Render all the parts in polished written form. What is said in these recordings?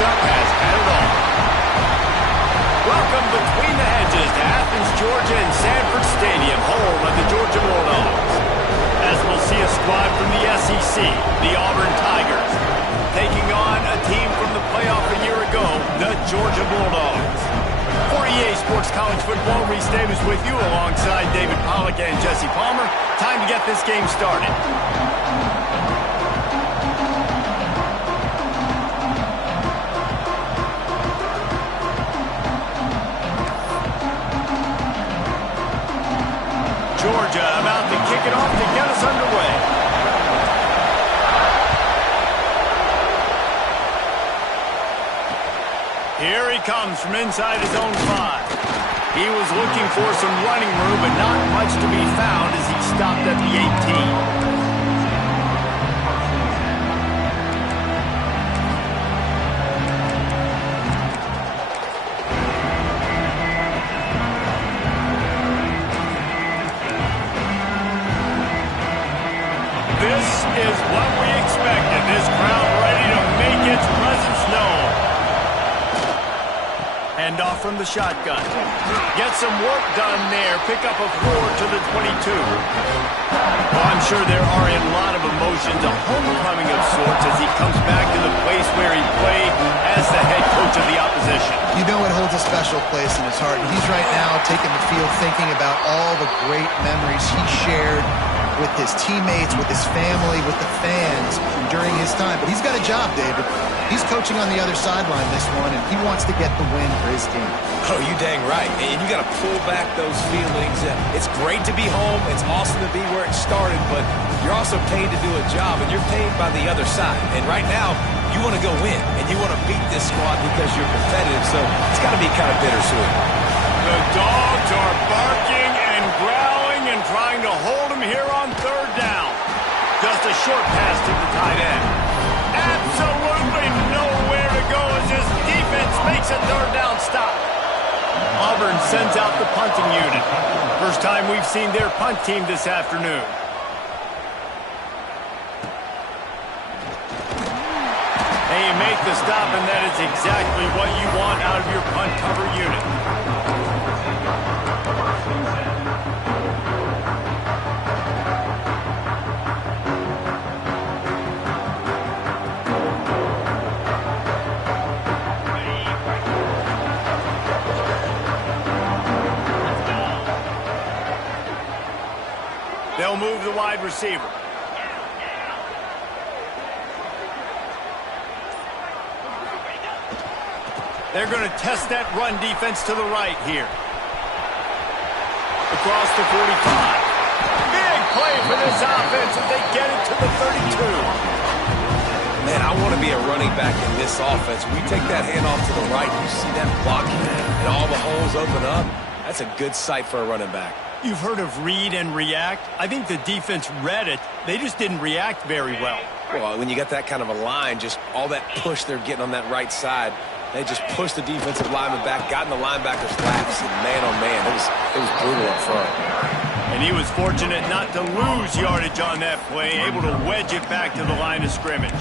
matchup has had it all. Welcome between the hedges to Athens, Georgia and Sanford Stadium, home of the Georgia Bulldogs. As we'll see a squad from the SEC, the Auburn Tigers, taking on a team from the playoff a year ago, the Georgia Bulldogs. For EA Sports College Football, Reese Davis with you alongside David Pollack and Jesse Palmer. Time to get this game started. Georgia about to kick it off to get us underway. Here he comes from inside his own 5. He was looking for some running room, but not much to be found as he stopped at the 18. This is what we expected. This crowd ready to make its presence known. Hand off from the shotgun. Get some work done there. Pick up a 4 to the 22. Well, I'm sure there are a lot of emotions, a homecoming of sorts as he comes back to the place where he played as the head coach of the opposition. You know it holds a special place in his heart. And he's right now taking the field thinking about all the great memories he shared with his teammates, with his family, with the fans during his time. But he's got a job, David. He's coaching on the other sideline this one, and he wants to get the win for his team. Oh, you dang right. And you got to pull back those feelings. It's great to be home. It's awesome to be where it started, but you're also paid to do a job, and you're paid by the other side. And right now, you want to go win, and you want to beat this squad because you're competitive, so it's got to be kind of bittersweet. The dogs are barking and growling and trying to hold him here on 3rd down. Just a short pass to the tight end. Absolutely nowhere to go as his defense makes a 3rd down stop. Auburn sends out the punting unit. First time we've seen their punt team this afternoon. And you make the stop, and that is exactly what you want out of your punt cover unit. They'll move the wide receiver. They're going to test that run defense to the right here. Across the 45. Big play for this offense as they get it to the 32. Man, I want to be a running back in this offense. When you take that handoff to the right, you see that blocking and all the holes open up. That's a good sight for a running back. You've heard of read and react. I think the defense read it. They just didn't react very well. Well, when you got that kind of a line, just all that push they're getting on that right side, they just pushed the defensive lineman back, got in the linebacker's laps, and man, oh man, it was brutal up front. And he was fortunate not to lose yardage on that play, able to wedge it back to the line of scrimmage.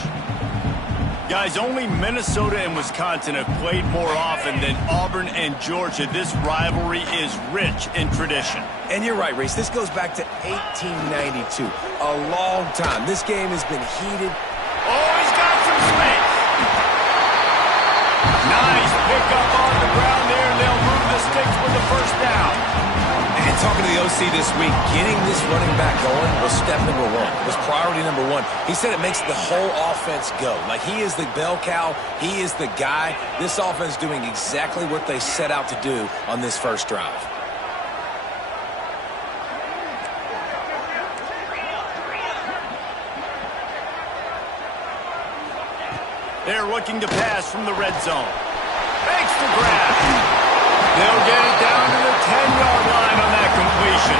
Guys, only Minnesota and Wisconsin have played more often than Auburn and Georgia. This rivalry is rich in tradition. And you're right, Reese. This goes back to 1892. A long time. This game has been heated. Oh, he's got some space. Nice pickup on the ground there, and they'll move the sticks with the 1st down. And talking to the OC this week, getting this running back going was step number 1. It was priority number 1. He said it makes the whole offense go. Like, he is the bell cow. He is the guy. This offense doing exactly what they set out to do on this first drive. They're looking to pass from the red zone. Makes the grab. They'll get it down to the 10-yard line on that completion.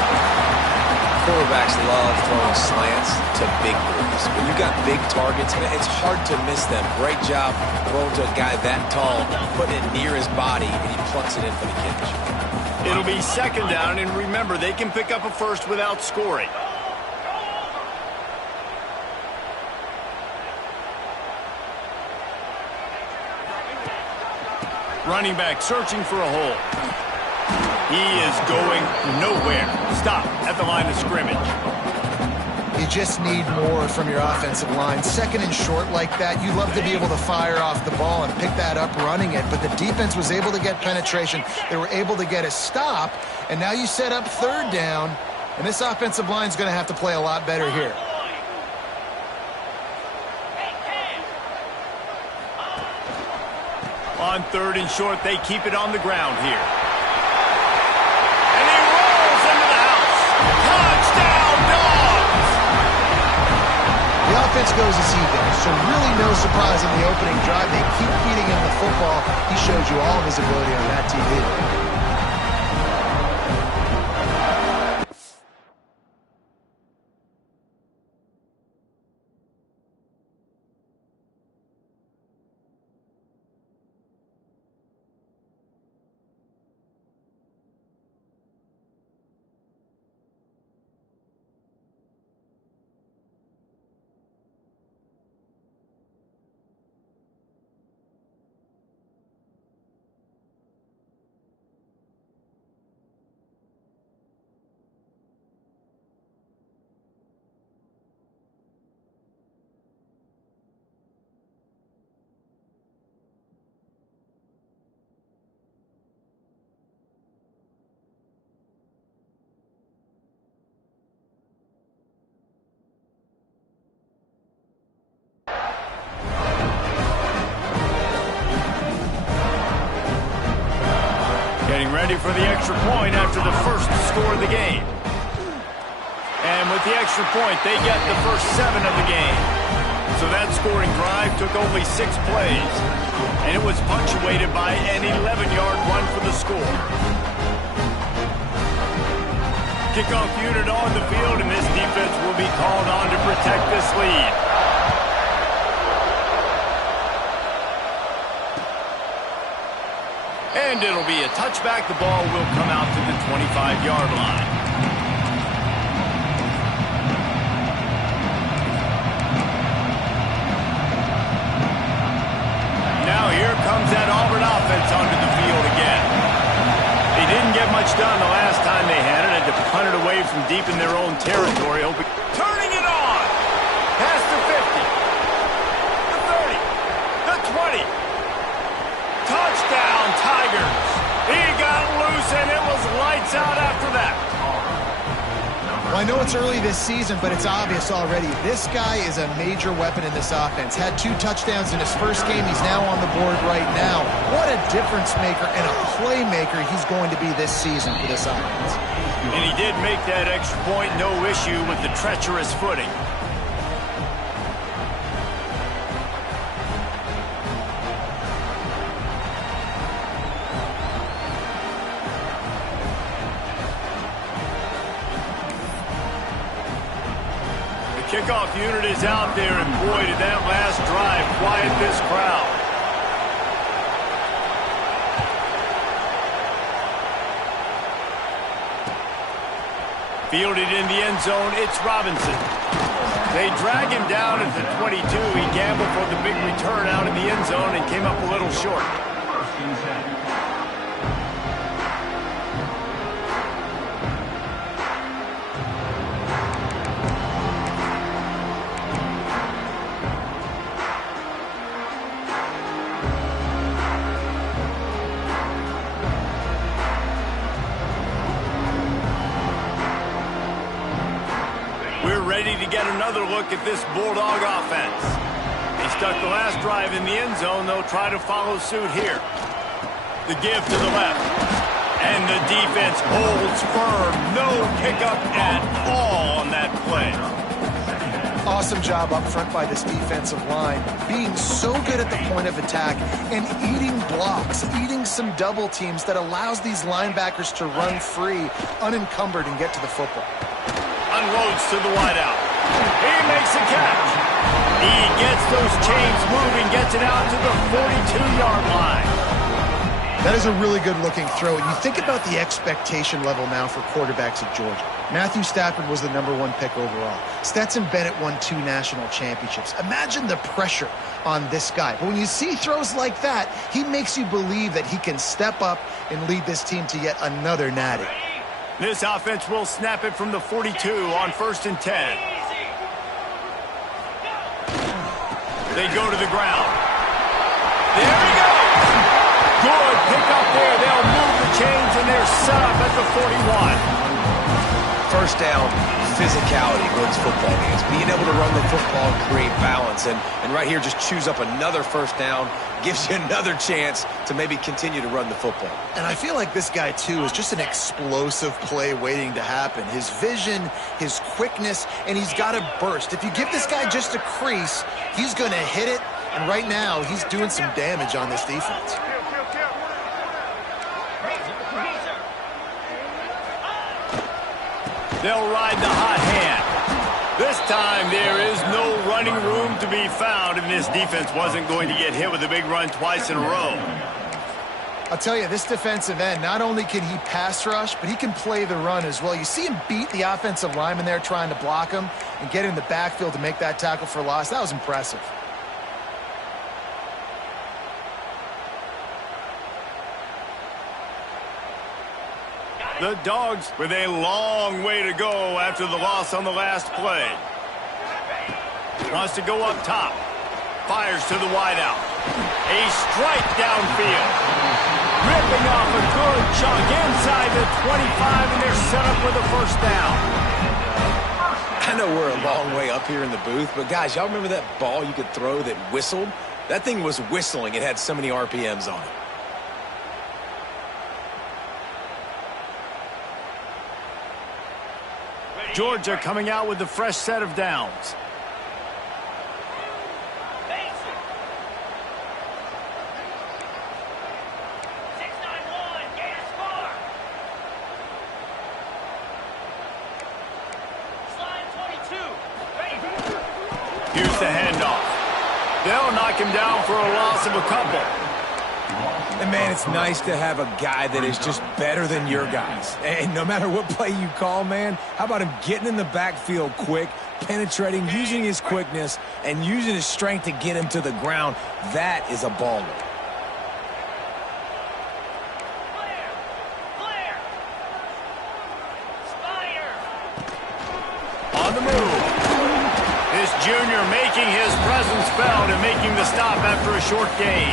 Quarterbacks love throwing slants to big boys. When you got big targets, it's hard to miss them. Great job throwing to a guy that tall, putting it near his body, and he plucks it in for the catch. It'll be 2nd down, and remember, they can pick up a first without scoring. Running back searching for a hole. He is going nowhere. Stop at the line of scrimmage. You just need more from your offensive line. Second and short like that, you love to be able to fire off the ball and pick that up running it, but the defense was able to get penetration. They were able to get a stop, and now you set up third down, and this offensive line is going to have to play a lot better here. On third and short, they keep it on the ground here. And he rolls into the house. Touchdown, Dogs! The offense goes as he goes, so really no surprise in the opening drive. They keep feeding him the football. He showed you all of his ability on that TV. Getting ready for the extra point after the first score of the game. And with the extra point, they get the first 7 of the game. So that scoring drive took only 6 plays. And it was punctuated by an 11-yard run for the score. Kickoff unit on the field, and this defense will be called on to protect this lead. And it'll be a touchback. The ball will come out to the 25-yard line. Now here comes that Auburn offense onto the field again. They didn't get much done the last time they had it. Had to punt it away from deep in their own territory. Turning it on. Past the 50. The 30. The 20. Touchdown, Tigers. He got loose, and it was lights out after that. Well, I know it's early this season, but it's obvious already. This guy is a major weapon in this offense. Had 2 touchdowns in his first game. He's now on the board right now. What a difference maker and a playmaker he's going to be this season for this offense. And he did make that extra point, no issue with the treacherous footing. Kickoff unit is out there, and boy, did that last drive quiet this crowd. Fielded in the end zone, it's Robinson. They drag him down at the 22. He gambled for the big return out in the end zone and came up a little short. Ready to get another look at this Bulldog offense. They stuck the last drive in the end zone. They'll try to follow suit here. The give to the left. And the defense holds firm. No pickup at all on that play. Awesome job up front by this defensive line. Being so good at the point of attack and eating blocks, eating some double teams that allows these linebackers to run free, unencumbered, and get to the football. Unloads to the wideout. He makes a catch. He gets those chains moving, gets it out to the 42-yard line. That is a really good-looking throw. And you think about the expectation level now for quarterbacks at Georgia. Matthew Stafford was the #1 pick overall. Stetson Bennett won 2 national championships. Imagine the pressure on this guy. But when you see throws like that, he makes you believe that he can step up and lead this team to yet another natty. This offense will snap it from the 42 on 1st and 10. They go to the ground. There he goes. Good pick up there. They'll move the chains, and they're set up at the 41. First down, physicality wins football games. Being able to run the football and create balance. And right here, just choose up another first down, gives you another chance to maybe continue to run the football. And I feel like this guy, too, is just an explosive play waiting to happen. His vision, his quickness, and he's got a burst. If you give this guy just a crease, he's going to hit it. And right now, he's doing some damage on this defense. They'll ride the hot hand. This time there is no running room to be found, and this defense wasn't going to get hit with a big run twice in a row. I'll tell you, this defensive end, not only can he pass rush, but he can play the run as well. You see him beat the offensive lineman there trying to block him and get in the backfield to make that tackle for loss. That was impressive. The Dogs with a long way to go after the loss on the last play. Wants to go up top. Fires to the wideout. A strike downfield. Ripping off a good chunk inside the 25, and they're set up with a first down. I know we're a long way up here in the booth, but guys, y'all remember that ball you could throw that whistled? That thing was whistling. It had so many RPMs on it. Georgia coming out with a fresh set of downs. Here's the handoff. They'll knock him down for a loss of a couple. And, man, it's nice to have a guy that is just better than your guys. And no matter what play you call, man, how about him getting in the backfield quick, penetrating, using his quickness, and using his strength to get him to the ground? That is a baller. On the move. This junior making his presence felt and making the stop after a short gain.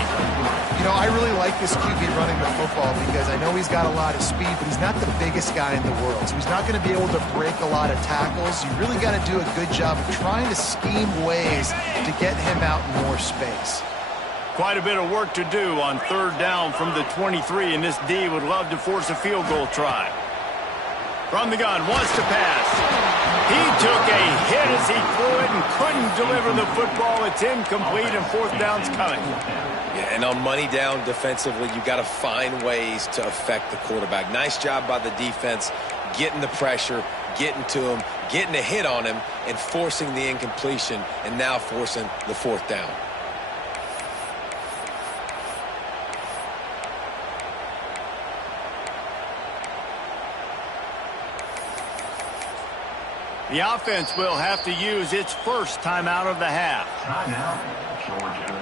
You know, I really like this QB running the football because I know he's got a lot of speed, but he's not the biggest guy in the world. So he's not going to be able to break a lot of tackles. You really got to do a good job of trying to scheme ways to get him out in more space. Quite a bit of work to do on 3rd down from the 23, and this D would love to force a field goal try. From the gun, wants to pass. He took a hit as he threw it and couldn't deliver the football. It's incomplete, and 4th down's coming. Yeah, and on money down defensively, you got to find ways to affect the quarterback. Nice job by the defense, getting the pressure, getting to him, getting a hit on him, and forcing the incompletion, and now forcing the 4th down. The offense will have to use its first timeout of the half. Timeout, Georgia.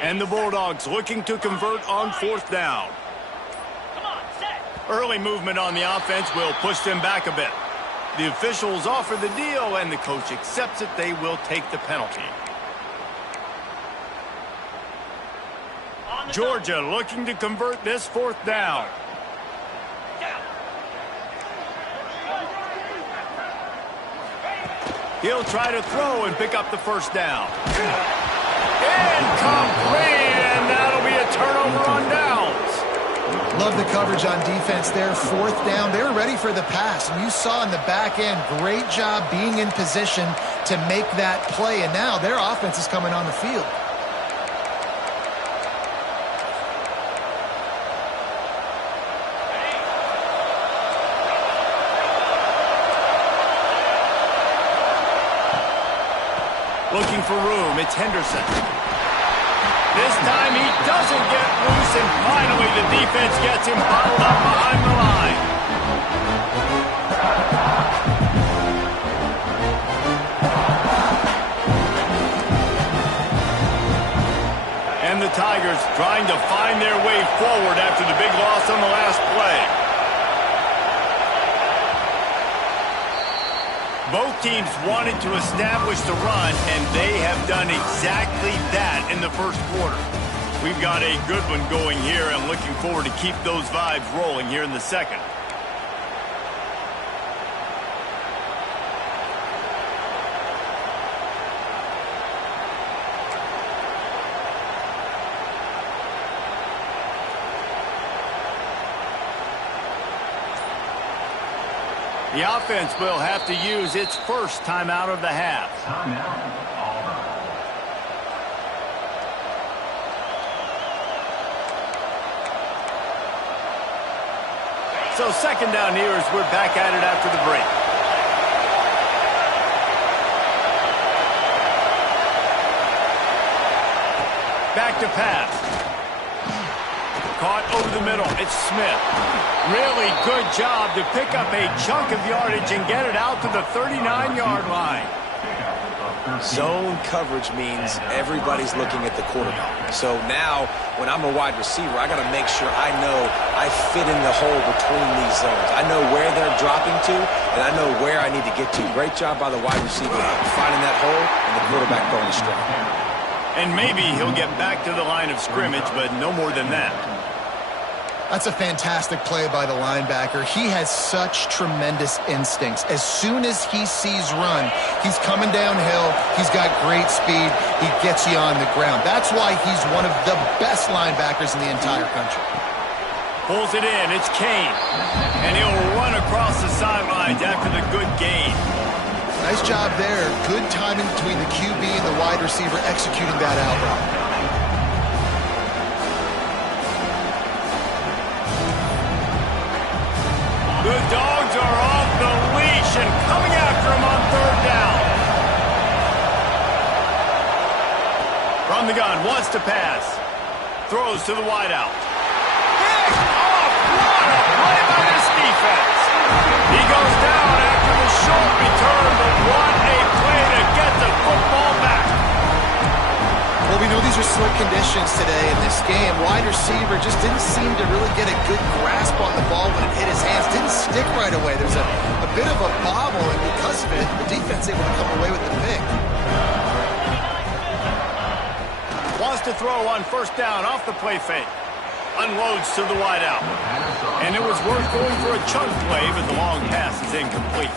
And the Bulldogs looking to convert on 4th down. Early movement on the offense will push them back a bit. The officials offer the deal, and the coach accepts it. They will take the penalty. Georgia looking to convert this 4th down. He'll try to throw and pick up the first down. Incomplete, and that'll be a turnover on downs. Love the coverage on defense there. Fourth down, they're ready for the pass. And you saw in the back end, great job being in position to make that play. And now their offense is coming on the field. Looking for room, it's Henderson. This time he doesn't get loose, and finally the defense gets him bottled up behind the line. And the Tigers trying to find their way forward after the big loss on the last play. Both teams wanted to establish the run, and they have done exactly that in the first quarter. We've got a good one going here. I'm looking forward to keep those vibes rolling here in the second. The offense will have to use its first timeout of the half. Timeout, Auburn. So second down here as we're back at it after the break. Back to pass. Caught over the middle. It's Smith. Really good job to pick up a chunk of yardage and get it out to the 39-yard line. Zone coverage means everybody's looking at the quarterback. So now, when I'm a wide receiver, I got to make sure I know I fit in the hole between these zones. I know where they're dropping to, and I know where I need to get to. Great job by the wide receiver finding that hole and the quarterback going astray. And maybe he'll get back to the line of scrimmage, but no more than that. That's a fantastic play by the linebacker. He has such tremendous instincts. As soon as he sees run, he's coming downhill. He's got great speed. He gets you on the ground. That's why he's one of the best linebackers in the entire country. Pulls it in. It's Kane. And he'll run across the sidelines after the good gain. Nice job there. Good timing between the QB and the wide receiver executing that out route. The Dogs are off the leash and coming after him on third down. From the gun, wants to pass. Throws to the wideout. Picked off. What a play by this defense. He goes down after the short return, but what a play to get the football back. Well, we know these are slick conditions today in this game. Wide receiver just didn't seem to really get a good grasp on the ball when it hit his hands. Didn't stick right away. There's a bit of a bobble, and because of it, the defense able to come away with the pick. Wants to throw on first down off the play fake. Unloads to the wideout. And it was worth going for a chunk play, but the long pass is incomplete.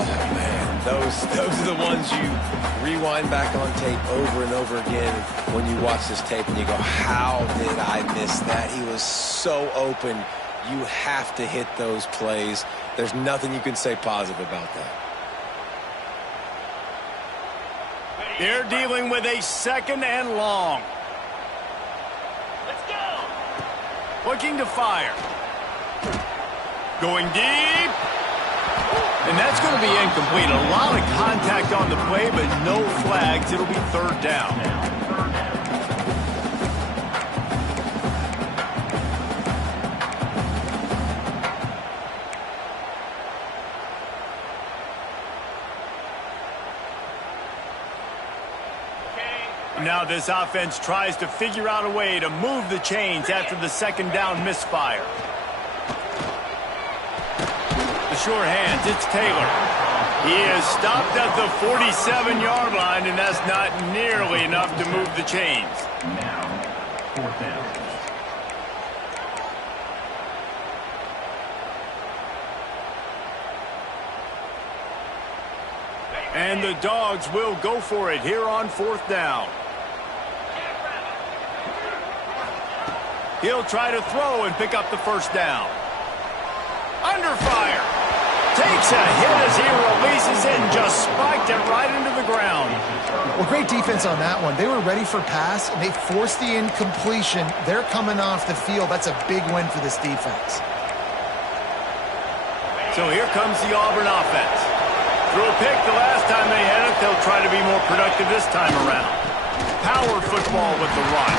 Oh, man. Those are the ones you rewind back on tape over and over again when you watch this tape and you go, how did I miss that? He was so open. You have to hit those plays. There's nothing you can say positive about that. They're dealing with a second and long. Let's go. Looking to fire. Going deep. And that's going to be incomplete. A lot of contact on the play, but no flags. It'll be third down. Now this offense tries to figure out a way to move the chains after the second down misfire. The short hands, it's Taylor. He is stopped at the 47-yard line, and that's not nearly enough to move the chains. Now, fourth down. And the Dogs will go for it here on fourth down. He'll try to throw and pick up the first down. Under fire. Takes a hit as he releases it and just spiked it right into the ground. Well, great defense on that one. They were ready for pass, and they forced the incompletion. They're coming off the field. That's a big win for this defense. So here comes the Auburn offense. Threw a pick the last time they had it. They'll try to be more productive this time around. Power football with the run.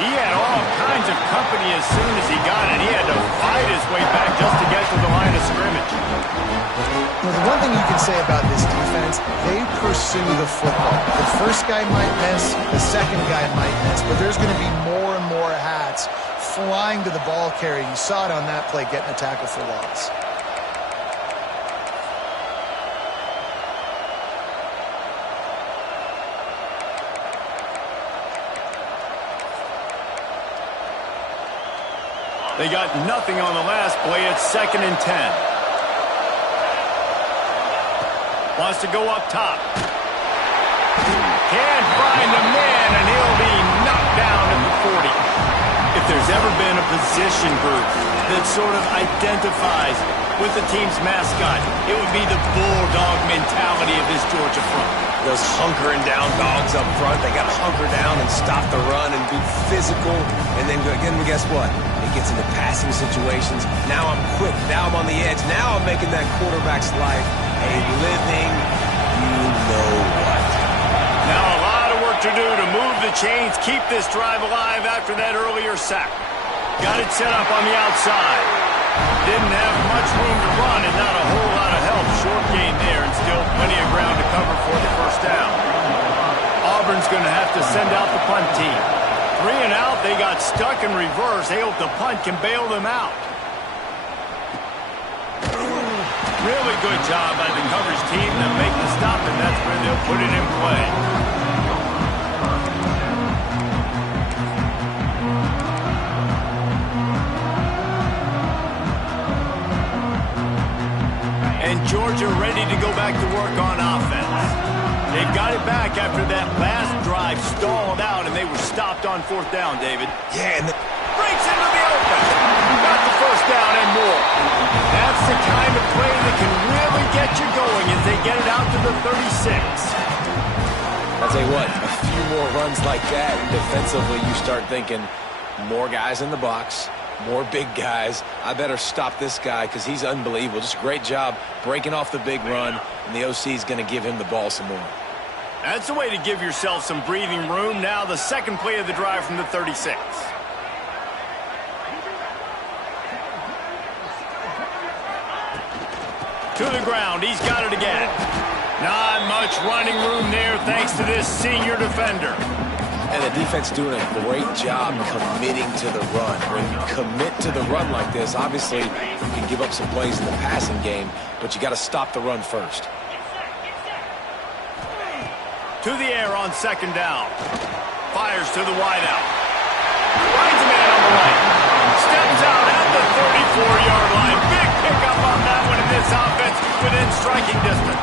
He had all kinds of company as soon as he got it. He had to fight his way back just to get to the line of scrimmage. Well, the one thing you can say about this defense, they pursue the football. The first guy might miss, the second guy might miss, but there's going to be more and more hats flying to the ball carrier. You saw it on that play, getting a tackle for loss. They got nothing on the last play. It's 2nd and 10. Wants to go up top. Can't find the man, and he'll be knocked down at the 40. If there's ever been a position group that sort of identifies with the team's mascot, it would be the bulldog mentality of this Georgia front. Those hunkering down dogs up front, they got to hunker down and stop the run and be physical. And then again, guess what? It gets into passing situations. Now I'm quick. Now I'm on the edge. Now I'm making that quarterback's life a living you-know-what. Now a lot of work to do to move the chains, keep this drive alive after that earlier sack. Got it set up on the outside. Didn't have much room to run and not a whole lot of help. Short gain there and still plenty of ground to cover for the first down. Auburn's going to have to send out the punt team. 3 and out, they got stuck in reverse. They hope the punt can bail them out. Really good job by the coverage team to make the stop, and that's where they'll put it in play. And Georgia ready to go back to work on offense. They got it back after that last drive stalled out, and they were stopped on 4th down, David. Yeah, and Breaks into the open. Got the first down and more. That's the kind of play that can really get you going as they get it out to the 36. I'll tell you what, a few more runs like that, and defensively you start thinking more guys in the box, more big guys. I better stop this guy because he's unbelievable. Just a great job breaking off the big run, and the OC is going to give him the ball some more. That's a way to give yourself some breathing room. Now the second play of the drive from the 36. To the ground. He's got it again. Not much running room there thanks to this senior defender. And the defense doing a great job committing to the run. When you commit to the run like this, obviously you can give up some plays in the passing game, but you got to stop the run first. To the air on 2nd down. Fires to the wideout. Finds a man on the right. Steps out at the 34-yard line. Big pickup on that one, and this offense within striking distance.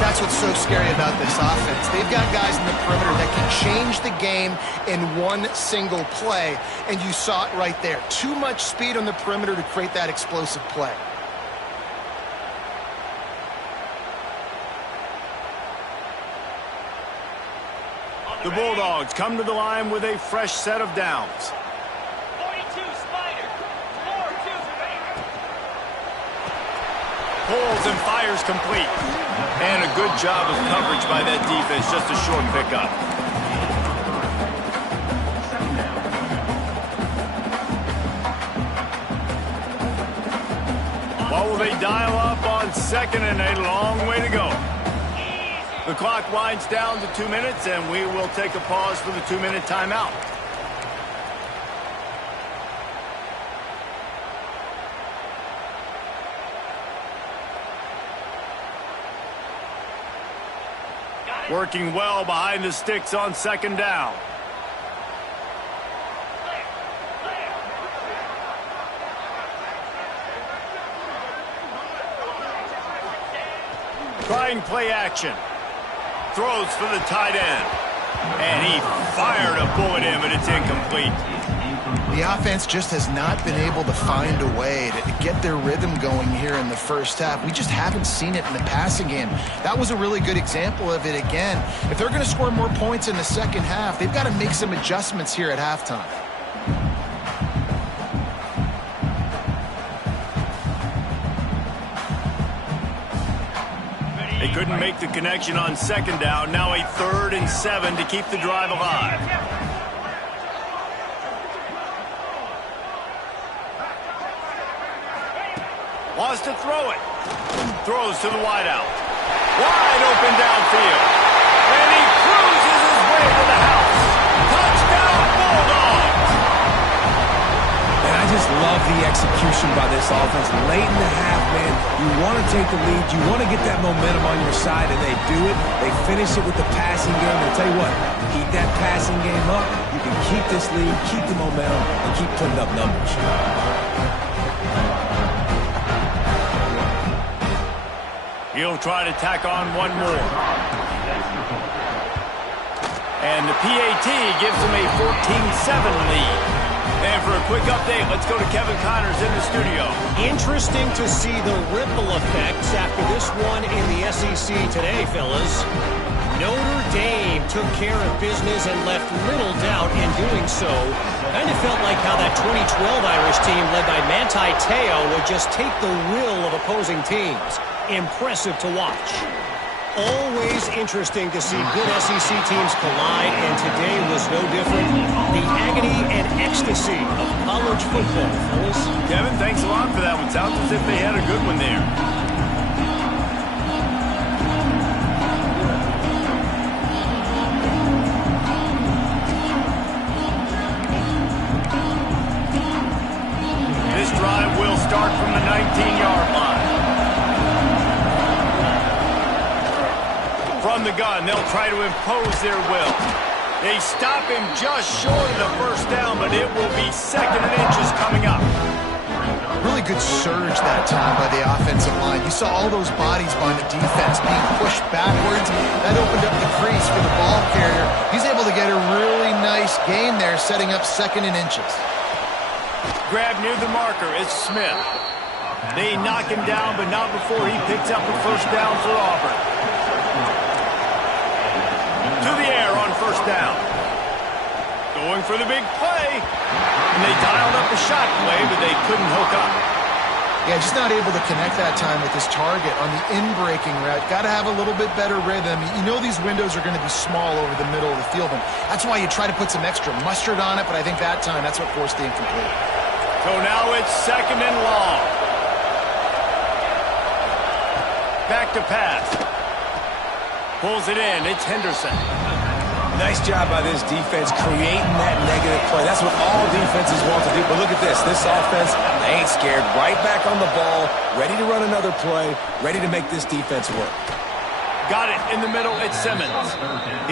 That's what's so scary about this offense. They've got guys in the perimeter that can change the game in one single play, and you saw it right there. Too much speed on the perimeter to create that explosive play. The Bulldogs come to the line with a fresh set of downs. 42 Spider. 4-2. Pulls and fires complete. And a good job of coverage by that defense. Just a short pickup. What will they dial up on 2nd and a long way to go? The clock winds down to 2 minutes, and we will take a pause for the 2-minute timeout. Working well behind the sticks on 2nd down. Trying play action. Throws for the tight end. And he fired a bullet in, but it's incomplete. The offense just has not been able to find a way to get their rhythm going here in the first half. We just haven't seen it in the passing game. That was a really good example of it again. If they're going to score more points in the second half, they've got to make some adjustments here at halftime. They couldn't make the connection on second down. Now a 3rd and 7 to keep the drive alive. Wants to throw it. Throws to the wideout. Wide open downfield. And he cruises his way to the house. Touchdown, Bulldogs! And I just love the execution by this offense. Late in the half, man, you want to take the lead. You want to get that momentum on your side, and they do it. They finish it with the passing game. And I'll tell you what, keep that passing game up. You can keep this lead, keep the momentum, and keep putting up numbers. He'll try to tack on one more. And the PAT gives him a 14-7 lead. And for a quick update, let's go to Kevin Connors in the studio. Interesting to see the ripple effects after this one in the SEC today, fellas. Notre Dame took care of business and left little doubt in doing so. Kind of felt like how that 2012 Irish team led by Manti Te'o would just take the will of opposing teams. Impressive to watch. Always interesting to see good SEC teams collide, and today was no different. The agony and ecstasy of college football, fellas. Kevin, thanks a lot for that one. Sounds as if they had a good one there. This drive will start from the 19-yard line. From the gun, they'll try to impose their will. They stop him just short of the first down, but it will be 2nd and inches coming up. Really good surge that time by the offensive line. You saw all those bodies by the defense being pushed backwards. That opened up the crease for the ball carrier. He's able to get a really nice gain there, setting up 2nd and inches. Grab near the marker. It's Smith. They knock him down, but not before he picks up a first down for Auburn. To the air on first down. Going for the big play. And they dialed up a shot play, but they couldn't hook up. Yeah, just not able to connect that time with his target on the in-breaking route. Got to have a little bit better rhythm. You know these windows are going to be small over the middle of the field, and that's why you try to put some extra mustard on it, but I think that time that's what forced the incomplete. So now it's 2nd and long. Back to pass. Pulls it in. It's Henderson. Nice job by this defense creating that negative play. That's what all defenses want to do. But look at this. This offense, they ain't scared. Right back on the ball, ready to run another play, ready to make this defense work. Got it in the middle. It's Simmons.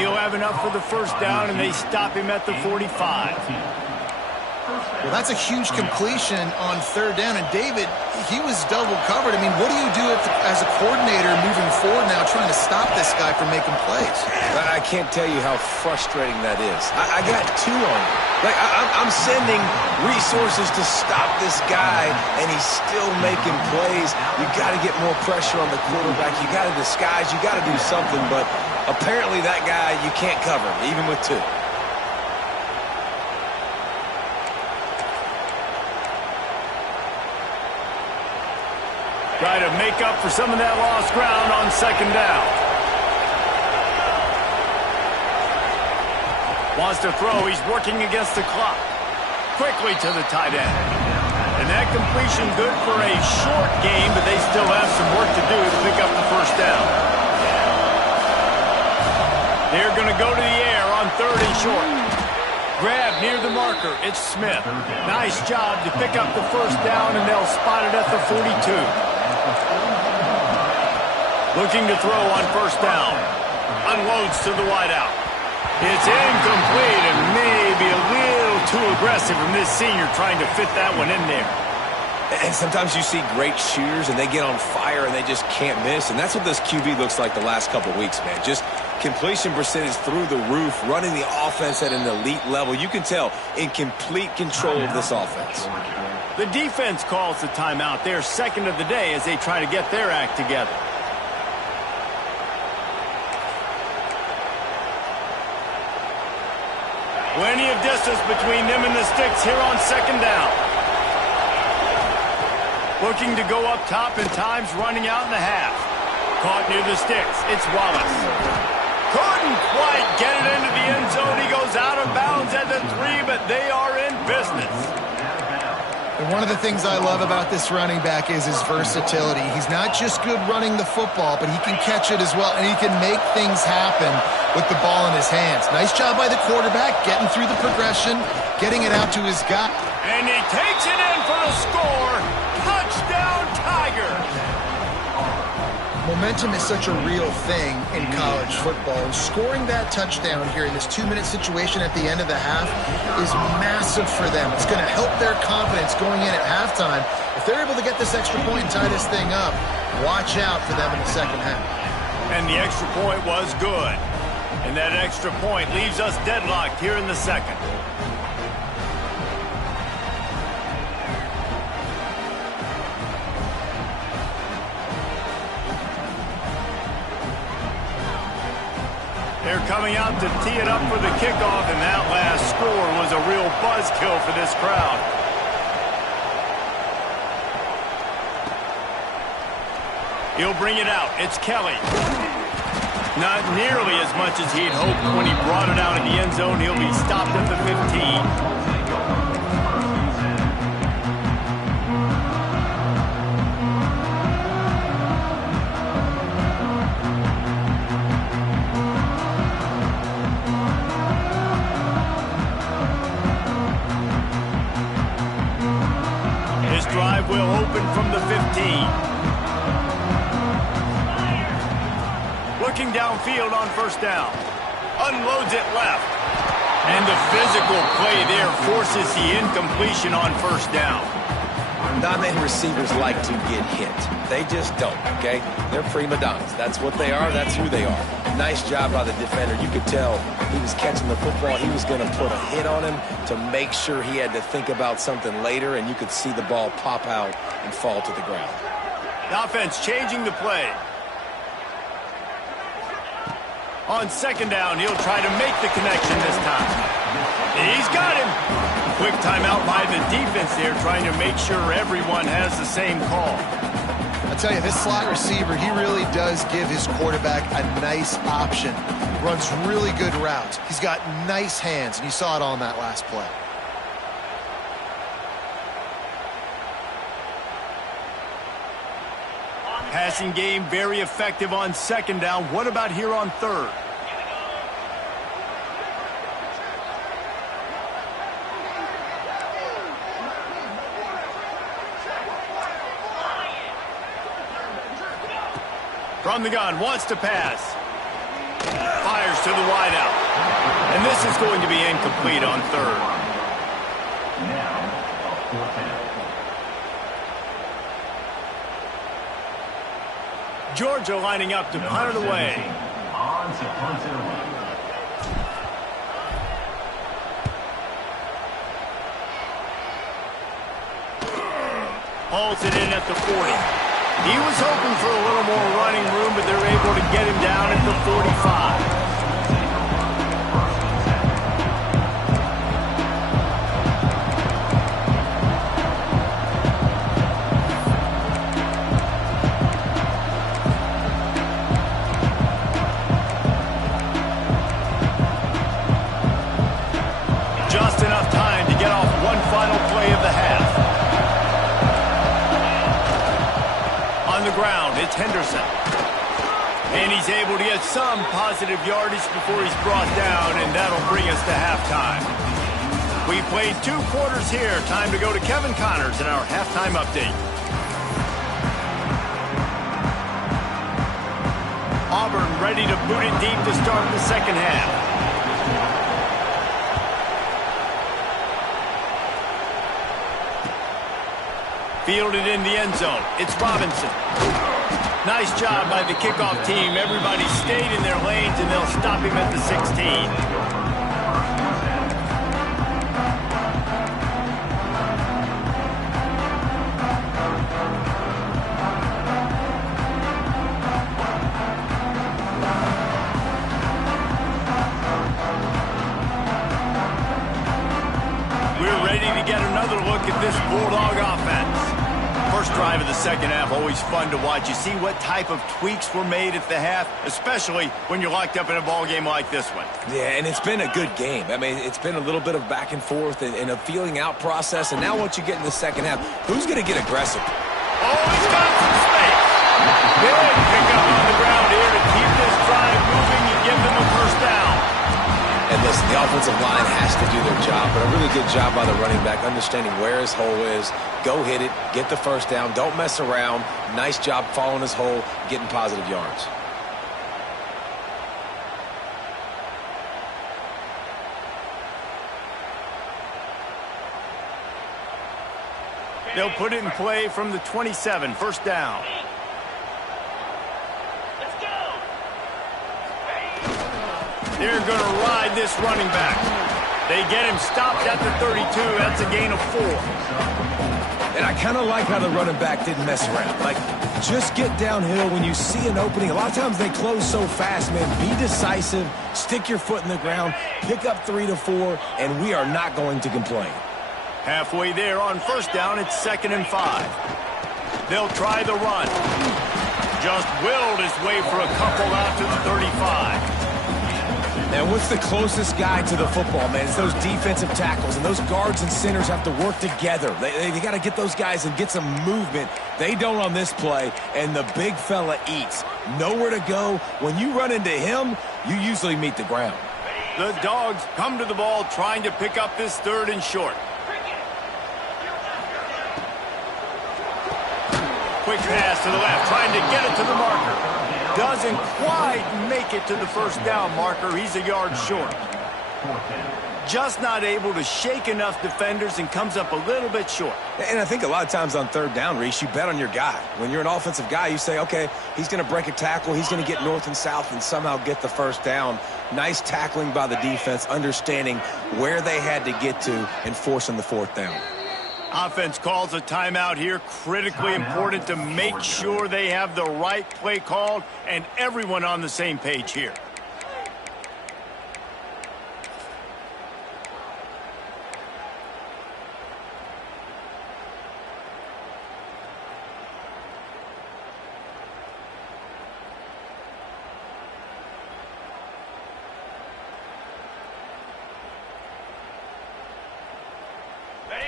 He'll have enough for the first down, and they stop him at the 45. Well, that's a huge completion on 3rd down. And David, he was double covered. I mean, what do you do as a coordinator moving forward now trying to stop this guy from making plays? I can't tell you how frustrating that is. I got 2 on him. Like, I'm sending resources to stop this guy, and he's still making plays. You got to get more pressure on the quarterback. You got to disguise. You got to do something. But apparently that guy, you can't cover him, even with 2. Try to make up for some of that lost ground on 2nd down. Wants to throw. He's working against the clock. Quickly to the tight end. And that completion good for a short game, but they still have some work to do to pick up the first down. They're going to go to the air on 3rd and short. Grab near the marker. It's Smith. Nice job to pick up the first down, and they'll spot it at the 42. Looking to throw on first down. Unloads to the wideout. It's incomplete and maybe a little too aggressive from this senior trying to fit that one in there. And sometimes you see great shooters, and they get on fire, and they just can't miss. And that's what this QB looks like the last couple weeks, man. Just completion percentage through the roof, running the offense at an elite level. You can tell in complete control of this offense. The defense calls the timeout. They're second of the day as they try to get their act together. Plenty of distance between them and the sticks here on second down. Looking to go up top, and time's running out in the half. Caught near the sticks. It's Wallace. Couldn't quite get it into the end zone. He goes out of bounds at the 3, but they are in business. And one of the things I love about this running back is his versatility. He's not just good running the football, but he can catch it as well, and he can make things happen with the ball in his hands. Nice job by the quarterback, getting through the progression, getting it out to his guy. And he takes it in for the score. Touchdown, Tigers. Momentum is such a real thing in college football, and scoring that touchdown here in this 2-minute situation at the end of the half is massive for them. It's going to help their confidence going in at halftime. If they're able to get this extra point and tie this thing up, watch out for them in the second half. And the extra point was good. And that extra point leaves us deadlocked here in the second. They're coming out to tee it up for the kickoff, and that last score was a real buzzkill for this crowd. He'll bring it out. It's Kelly. Not nearly as much as he'd hoped when he brought it out in the end zone. He'll be stopped at the 15. Drive will open from the 15. Looking downfield on first down. Unloads it left. And the physical play there forces the incompletion on first down. Not many receivers like to get hit. They just don't, okay? They're prima donnas. That's what they are. That's who they are. Nice job by the defender. You could tell he was catching the football. He was going to put a hit on him to make sure he had to think about something later, and you could see the ball pop out and fall to the ground. The offense changing the play. On second down, he'll try to make the connection this time. He's got him. Quick timeout by the defense there, trying to make sure everyone has the same call. I tell you, this slot receiver, he really does give his quarterback a nice option. Runs really good routes. He's got nice hands, and you saw it on that last play. Passing game very effective on second down. What about here on third? From the gun, wants to pass. Fires to the wideout. And this is going to be incomplete on third. Now, fourth down. Georgia lining up to punt it away. On to punt it away. Hauls it in at the 40. He was hoping for a little more running room, but they're able to get him down at the 45. Just enough time to get off one final play of the half. On the ground, it's Henderson. And he's able to get some positive yardage before he's brought down, and that'll bring us to halftime. We played 2 quarters here. Time to go to Kevin Connors in our halftime update. Auburn ready to boot it deep to start the second half. Fielded in the end zone. It's Robinson. Nice job by the kickoff team. Everybody stayed in their lanes, and they'll stop him at the 16. Get another look at this Bulldog offense. First drive of the second half, always fun to watch. You see what type of tweaks were made at the half, especially when you're locked up in a ball game like this one. Yeah, and it's been a good game. I mean, it's been a little bit of back and forth and a feeling out process. And now once you get in the second half, who's going to get aggressive? Oh, he's got some space. Good pick up on the ground here to keep this drive moving and give them a first down. And listen, the offensive line has to do their job, but a really good job by the running back, understanding where his hole is. Go hit it, get the first down, don't mess around. Nice job following his hole, getting positive yards. They'll put it in play from the 27, first down. They're going to ride this running back. They get him stopped at the 32. That's a gain of 4. And I kind of like how the running back didn't mess around. Like, just get downhill when you see an opening. A lot of times they close so fast, man. Be decisive, stick your foot in the ground, pick up 3 to 4, and we are not going to complain. Halfway there on first down, it's 2nd and 5. They'll try the run. Just willed his way for a couple out to the 35. And what's the closest guy to the football, man? It's those defensive tackles, and those guards and centers have to work together. They got to get those guys and get some movement. They don't on this play, and the big fella eats. Nowhere to go. When you run into him, you usually meet the ground. The Dogs come to the ball trying to pick up this 3rd and short. Quick pass to the left, trying to get it to the marker. Doesn't quite make it to the first down marker. He's a yard short. Just not able to shake enough defenders and comes up a little bit short. And I think a lot of times on 3rd down, Reese, you bet on your guy. When you're an offensive guy, you say, okay, he's going to break a tackle. He's going to get north and south and somehow get the first down. Nice tackling by the defense, understanding where they had to get to and forcing the 4th down. Offense calls a timeout here. Critically important to make sure they have the right play called and everyone on the same page here.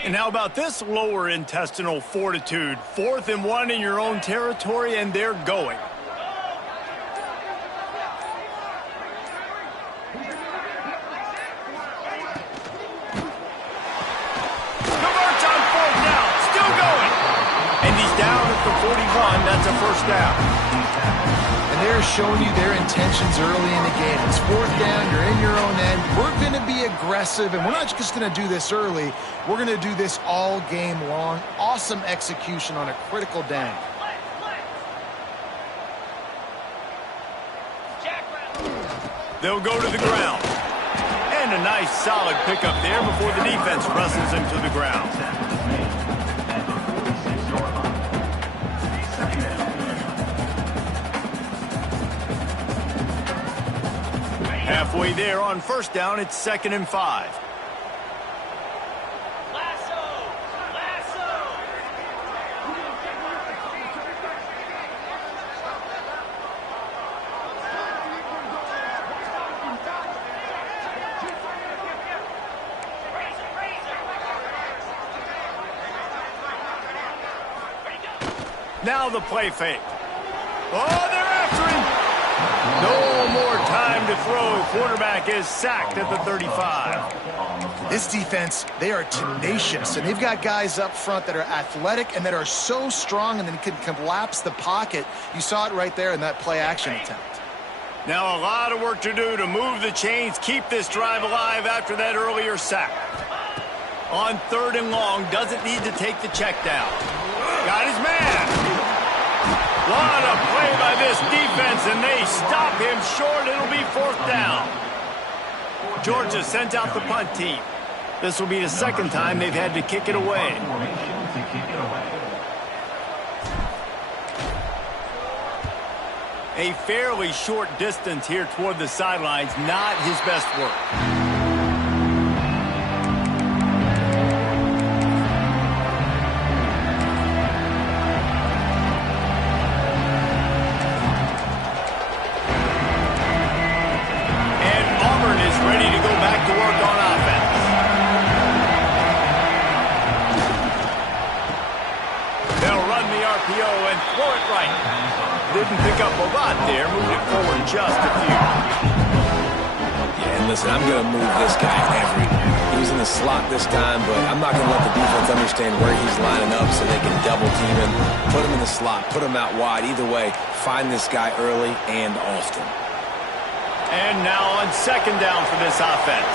And how about this lower intestinal fortitude? 4th and 1 in your own territory, and they're going. Converts on 4th down, still going. And he's down at the 41. That's a first down. And they're showing you their intentions early in the game. It's 4th down, you're in your own end. We're going to be aggressive, and we're not just going to do this early. We're going to do this all game long. Awesome execution on a critical down. They'll go to the ground. And a nice solid pickup there before the defense wrestles him to the ground. Halfway there on first down, it's 2nd and 5. Now the play fake. Oh, they're after him. No more time to throw. Quarterback is sacked at the 35. This defense, they are tenacious, and they've got guys up front that are athletic and that are so strong and then can collapse the pocket. You saw it right there in that play action attempt. Now a lot of work to do to move the chains, keep this drive alive after that earlier sack. On 3rd and long, doesn't need to take the check down. Got his man. Lot of play by this defense, and they stop him short. It'll be 4th down. Georgia sent out the punt team. This will be the 2nd time they've had to kick it away. A fairly short distance here toward the sidelines, not his best work. And Auburn is ready to go back to work on offense. They'll run the RPO and throw it right. Didn't pick up a lot there, moved it forward just a few. Yeah, and listen, I'm going to move this guy everywhere. He was in the slot this time, but I'm not going to let the defense understand where he's lining up so they can double team him, put him in the slot, put him out wide. Either way, find this guy early and often. And now on 2nd down for this offense.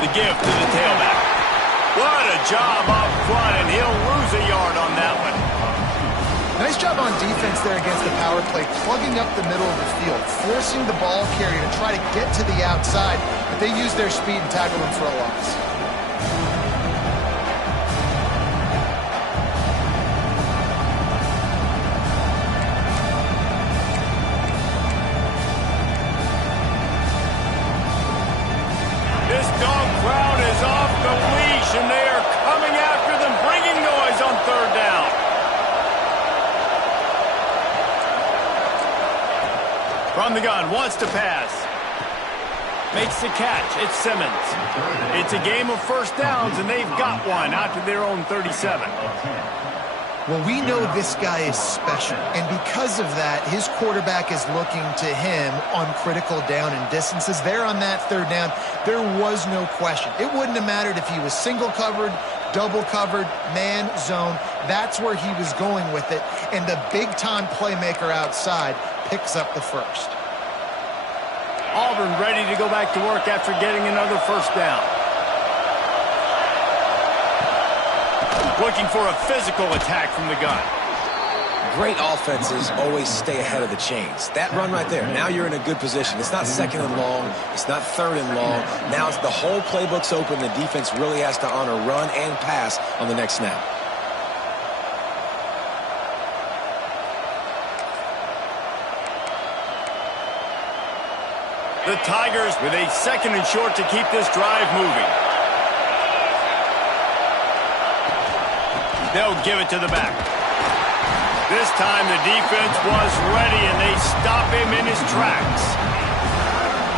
The give to the tailback. What a job up front, and he'll lose a yard on that one. Nice job on defense there against the power play, plugging up the middle of the field, forcing the ball carrier to try to get to the outside, but they used their speed and tackled him for a loss. This dog crowd is off the leash, and they are coming after them, bringing noise on 3rd down. From the gun, wants to pass. Makes the catch. It's Simmons. It's a game of 1st downs, and they've got one out to their own 37. Well, we know this guy is special, and because of that, his quarterback is looking to him on critical down and distances. There on that 3rd down, there was no question. It wouldn't have mattered if he was single covered, double covered, man, zone. That's where he was going with it, and the big-time playmaker outside picks up the 1st. Auburn ready to go back to work after getting another 1st down. Looking for a physical attack from the gun. Great offenses always stay ahead of the chains. That run right there, now you're in a good position. It's not 2nd and long. It's not 3rd and long. Now it's the whole playbook's open. The defense really has to honor run and pass on the next snap. The Tigers with a 2nd and short to keep this drive moving. They'll give it to the back. This time the defense was ready, and they stop him in his tracks.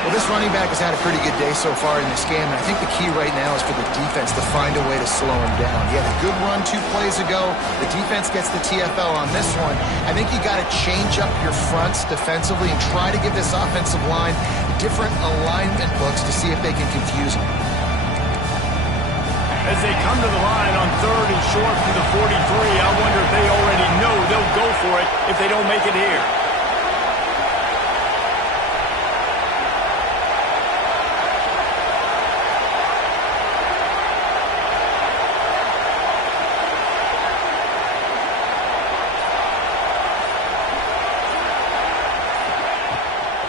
Well, this running back has had a pretty good day so far in this game, and I think the key right now is for the defense to find a way to slow him down. He had a good run 2 plays ago. The defense gets the TFL on this one. I think you got to change up your fronts defensively and try to give this offensive line different alignment looks to see if they can confuse him. As they come to the line on 3rd and short from the 43, I wonder if they already know they'll go for it if they don't make it here.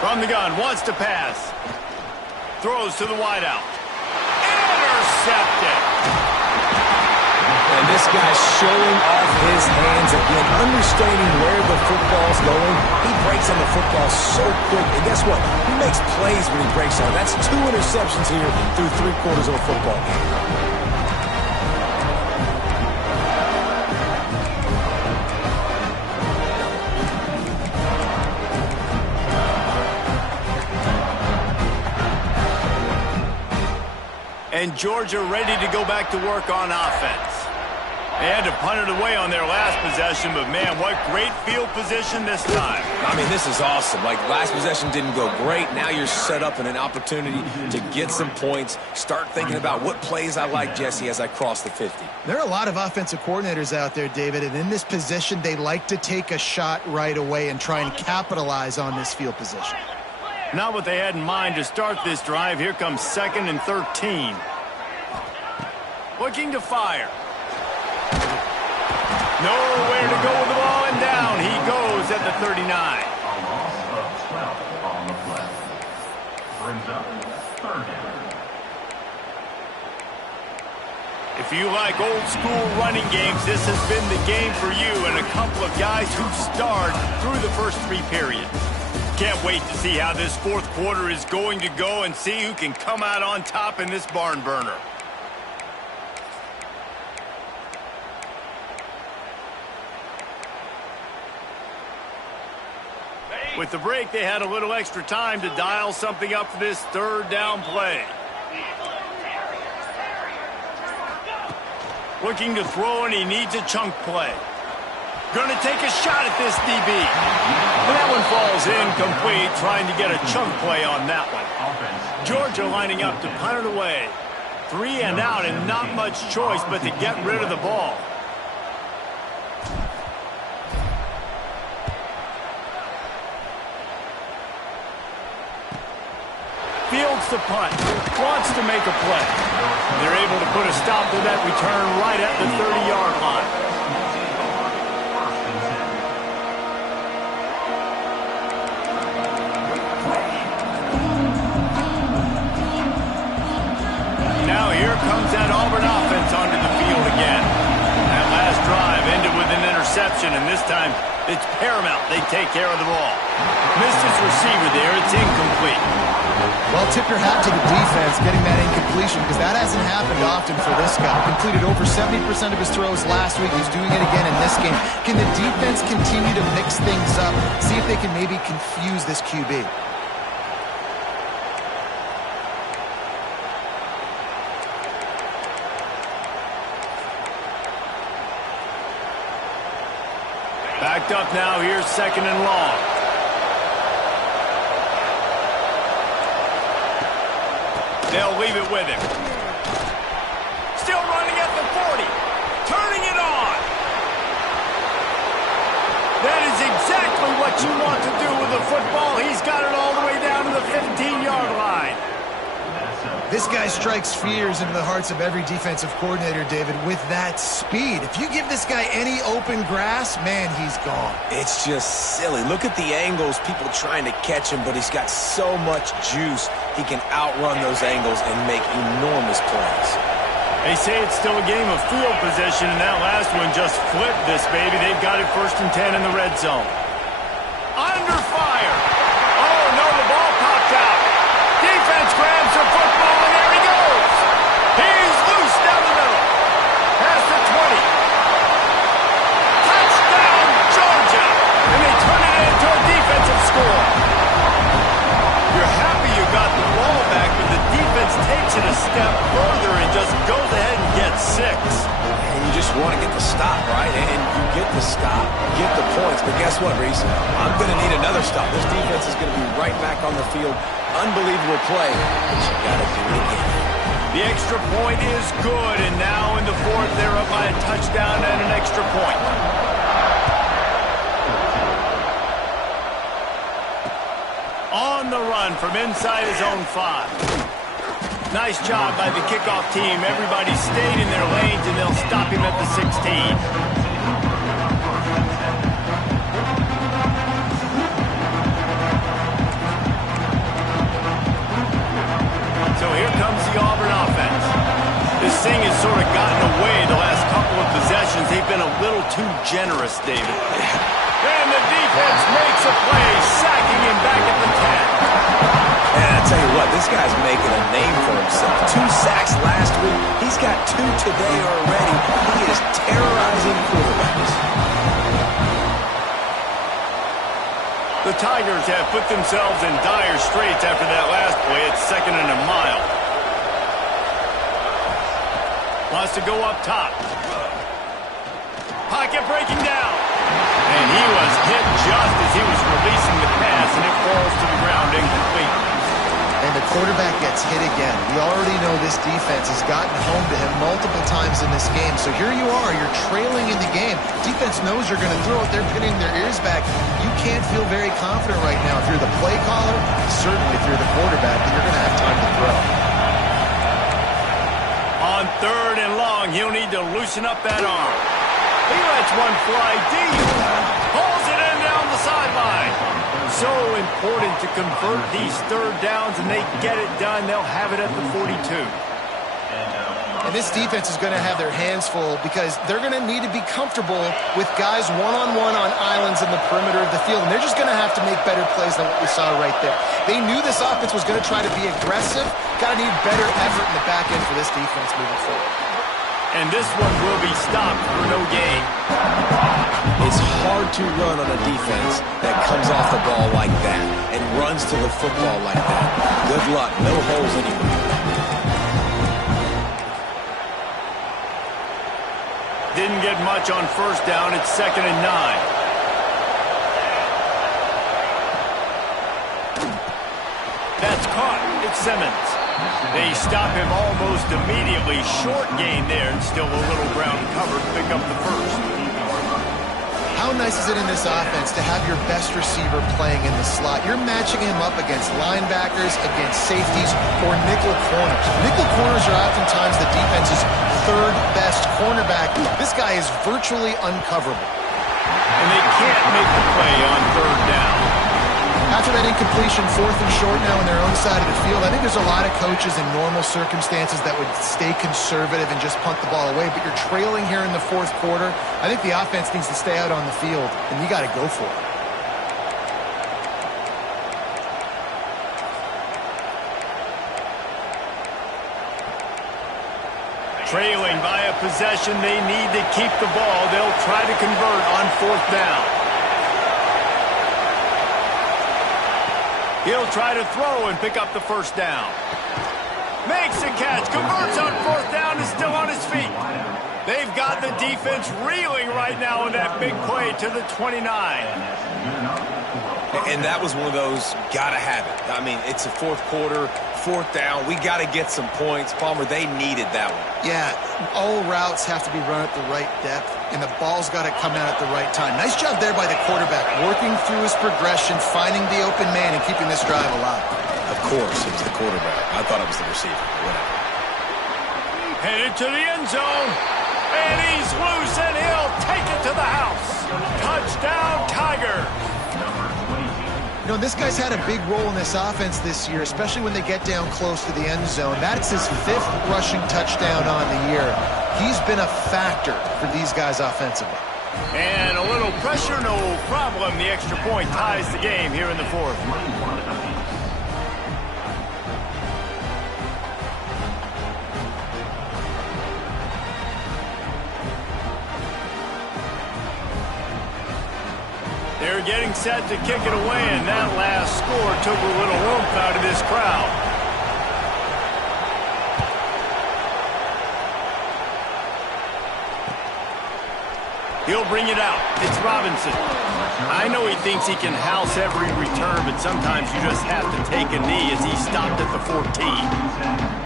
From the gun, wants to pass. Throws to the wideout. Intercepted. And this guy's showing off his hands again, understanding where the football's going. He breaks on the football so quick. And guess what? He makes plays when he breaks on it. That's 2 interceptions here through 3/4 of a football game. And Georgia ready to go back to work on offense. They had to punt it away on their last possession, but man, what great field position this time. I mean, this is awesome. Like, last possession didn't go great. Now you're set up in an opportunity to get some points. Start thinking about what plays I like, Jesse, as I cross the 50. There are a lot of offensive coordinators out there, David, and in this position, they like to take a shot right away and try and capitalize on this field position. Not what they had in mind to start this drive. Here comes 2nd and 13. Looking to fire. Nowhere to go with the ball, and down he goes at the 39. A loss of 12 on the play. Brings up third down. If you like old school running games, this has been the game for you and a couple of guys who starred through the first 3 periods. Can't wait to see how this fourth quarter is going to go and see who can come out on top in this barn burner. With the break, they had a little extra time to dial something up for this third down play. Looking to throw, and he needs a chunk play. Going to take a shot at this DB. And that one falls incomplete, trying to get a chunk play on that one. Georgia lining up to punt it away. 3 and out, and not much choice but to get rid of the ball. Fields the punt, wants to make a play. They're able to put a stop to that return right at the 30-yard line. Now here comes that Auburn offense onto the field again. That last drive ended with an interception, and this time it's paramount they take care of the ball. Missed his receiver there, it's incomplete. Well, tip your hat to the defense getting that incompletion because that hasn't happened often for this guy. Completed over 70% of his throws last week. He's doing it again in this game. Can the defense continue to mix things up? See if they can maybe confuse this QB. Backed up now, here's second and long. They'll leave it with him. Still running at the 40. Turning it on. That is exactly what you want to do with the football. He's got it all the way down to the 15-yard line. This guy strikes fears into the hearts of every defensive coordinator, David, with that speed. If you give this guy any open grass, man, he's gone. It's just silly. Look at the angles, people trying to catch him, but he's got so much juice. He can outrun those angles and make enormous plays. They say it's still a game of field position, and that last one just flipped this baby. They've got it 1st and 10 in the red zone. Under fire. Oh, no, the ball popped out. Defense grabs the football, and there he goes. He's loose down the middle. Past the 20. Touchdown, Georgia. And they turn it into a defensive score. You're happy you got the ball back, but the defense takes it a step further and just goes ahead and gets 6. And you just want to get the stop, right? And you get the stop, get the points. But guess what, Reese? I'm going to need another stop. This defense is going to be right back on the field. Unbelievable play, but you got to do it again. The extra point is good, and now in the 4th, they're up by a touchdown and an extra point. On the run from inside his own 5. Nice job by the kickoff team. Everybody stayed in their lanes, and they'll stop him at the 16. So here comes the Auburn offense. This thing has sort of gotten away the last couple of possessions. They've been a little too generous, David. And the defense makes a play, sacking him back at the 10. And I tell you what, this guy's making a name for himself. 2 sacks last week. He's got 2 today already. He is terrorizing quarterbacks. The Tigers have put themselves in dire straits after that last play. It's 2nd and a mile. Wants to go up top. Pocket breaking down. And he was hit just as he was releasing the pass, and it falls to the ground incomplete. And the quarterback gets hit again. We already know this defense has gotten home to him multiple times in this game. So here you are, you're trailing in the game. Defense knows you're going to throw it. They're pinning their ears back. You can't feel very confident right now. If you're the play caller, certainly if you're the quarterback, that you're going to have time to throw. On 3rd and long. He'll need to loosen up that arm. He lets one fly deep. Pulls it in down the sideline. So important to convert these 3rd downs, and they get it done. They'll have it at the 42. And this defense is going to have their hands full because they're going to need to be comfortable with guys one-on-one on islands in the perimeter of the field. And they're just going to have to make better plays than what we saw right there. They knew this offense was going to try to be aggressive. Got to need better effort in the back end for this defense moving forward. And this one will be stopped for no gain. It's hard to run on a defense that comes off the ball like that and runs to the football like that. Good luck. No holes anywhere. Didn't get much on 1st down. It's 2nd and 9. That's caught. It's Simmons. They stop him almost immediately. Short gain there, and still a little ground covered. Pick up the 1st. How nice is it in this offense to have your best receiver playing in the slot? You're matching him up against linebackers, against safeties, or nickel corners. Nickel corners are oftentimes the defense's 3rd best cornerback. This guy is virtually uncoverable. And they can't make the play on 3rd down. After that incompletion, 4th and short now on their own side of the field, I think there's a lot of coaches in normal circumstances that would stay conservative and just punt the ball away, but you're trailing here in the 4th quarter. I think the offense needs to stay out on the field, and you got to go for it. Trailing by a possession, they need to keep the ball. They'll try to convert on 4th down. He'll try to throw and pick up the 1st down. Makes a catch, converts on 4th down, is still on his feet. They've got the defense reeling right now in that big play to the 29. And that was one of those, gotta have it. I mean, it's a 4th quarter, 4th down. We got to get some points. Palmer, they needed that one. Yeah, all routes have to be run at the right depth, and the ball's got to come out at the right time. Nice job there by the quarterback, working through his progression, finding the open man, and keeping this drive alive. Of course, it was the quarterback. I thought it was the receiver. Whatever. Headed to the end zone, and he's loose, and he'll take it to the house. Touchdown, Tiger. You know, this guy's had a big role in this offense this year, especially when they get down close to the end zone. That's his 5th rushing touchdown on the year. He's been a factor for these guys offensively. And a little pressure, no problem. The extra point ties the game here in the 4th. They're getting set to kick it away, and that last score took a little oomph out of this crowd. He'll bring it out. It's Robinson. I know he thinks he can house every return, but sometimes you just have to take a knee as he stopped at the 14.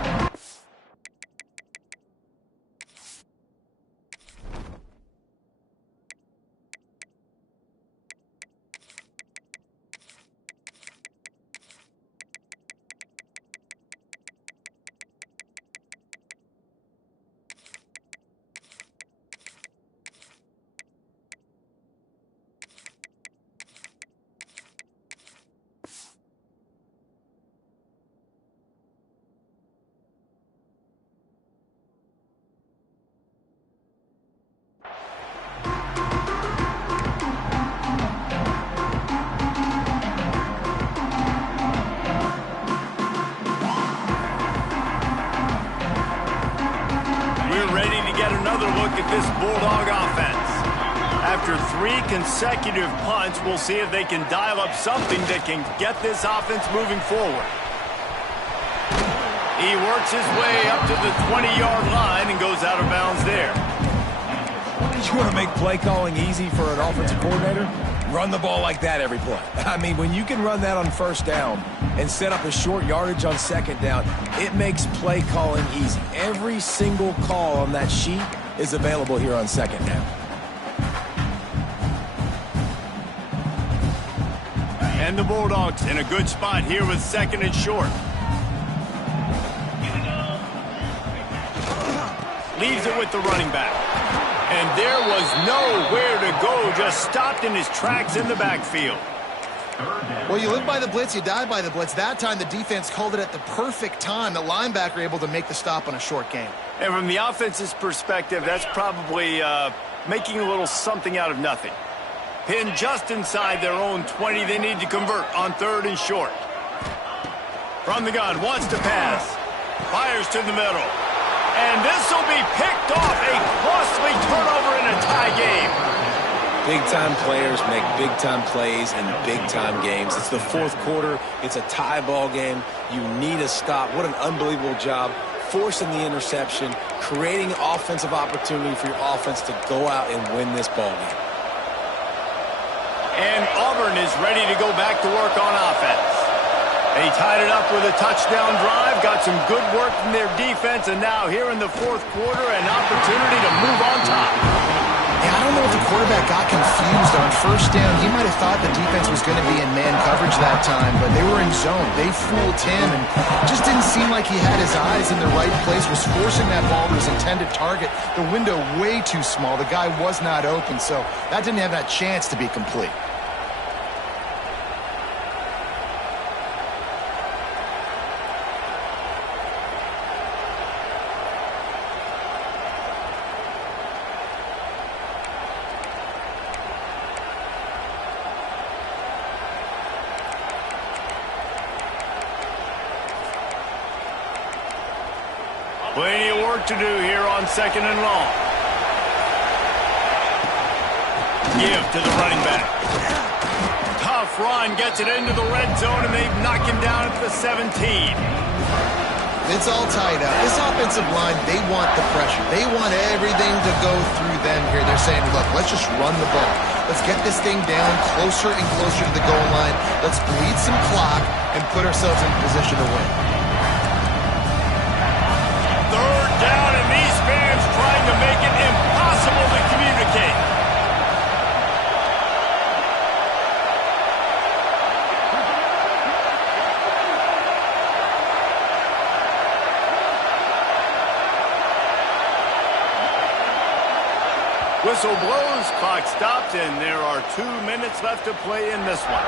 This Bulldog offense. After 3 consecutive punts, we'll see if they can dial up something that can get this offense moving forward. He works his way up to the 20-yard line and goes out of bounds there. You want to make play calling easy for an offensive coordinator? Run the ball like that every play. I mean, when you can run that on 1st down and set up a short yardage on 2nd down, it makes play calling easy. Every single call on that sheet is available here on 2nd down. And the Bulldogs in a good spot here with 2nd and short. leaves it with the running back. And there was nowhere to go, just stopped in his tracks in the backfield. Well, you live by the blitz, you die by the blitz. That time the defense called it at the perfect time. The linebacker able to make the stop on a short gain. And from the offense's perspective, that's probably making a little something out of nothing. Pinned just inside their own 20, they need to convert on 3rd and short. From the gun, wants to pass. Fires to the middle. And this will be picked off. A costly turnover in a tie game. Big-time players make big-time plays in big-time games. It's the 4th quarter. It's a tie ball game. You need a stop. What an unbelievable job forcing the interception, creating offensive opportunity for your offense to go out and win this ball game. And Auburn is ready to go back to work on offense. They tied it up with a touchdown drive, got some good work from their defense, and now here in the 4th quarter, an opportunity to move on top. Yeah, I don't know if the quarterback got confused on 1st down. He might have thought the defense was going to be in man coverage that time, but they were in zone. They fooled him, and it just didn't seem like he had his eyes in the right place, was forcing that ball to his intended target. The window way too small. The guy was not open, so that didn't have that chance to be complete. Plenty of work to do here on 2nd and long. Give to the running back. Tough run, gets it into the red zone, and they've knocked him down at the 17. It's all tied up. This offensive line, they want the pressure. They want everything to go through them here. They're saying, look, let's just run the ball. Let's get this thing down closer and closer to the goal line. Let's bleed some clock and put ourselves in position to win. 3rd down, and these fans trying to make it impossible to communicate. Whistle blows, clock stops, and there are 2 minutes left to play in this one.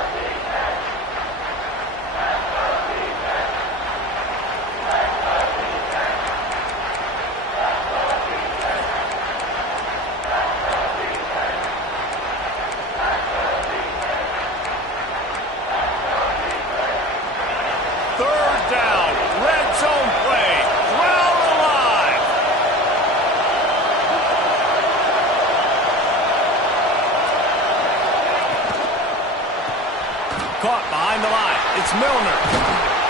Caught behind the line. It's Milner.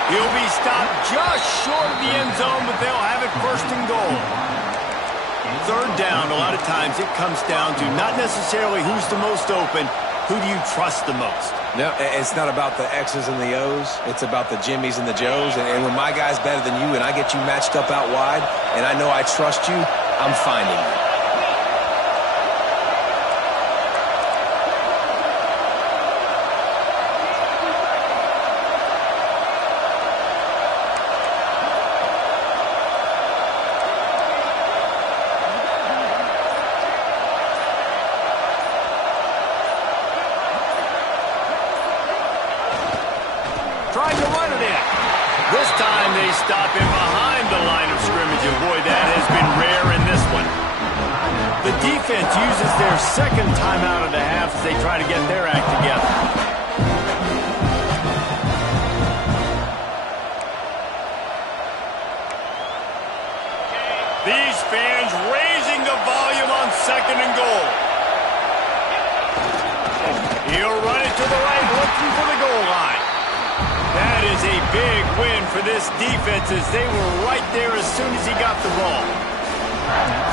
He'll be stopped just short of the end zone, but they'll have it 1st and goal. 3rd down, a lot of times it comes down to not necessarily who's the most open, who do you trust the most? No, it's not about the X's and the O's. It's about the Jimmies and the Joes. And when my guy's better than you and I get you matched up out wide and I know I trust you, I'm finding you. Trying to run it in. This time they stop him behind the line of scrimmage, and boy, that has been rare in this one. The defense uses their 2nd timeout of the half as they try to get their act together. These fans raising the volume on 2nd and goal. He'll run it to the right, looking for the goal line. That is a big win for this defense as they were right there as soon as he got the ball.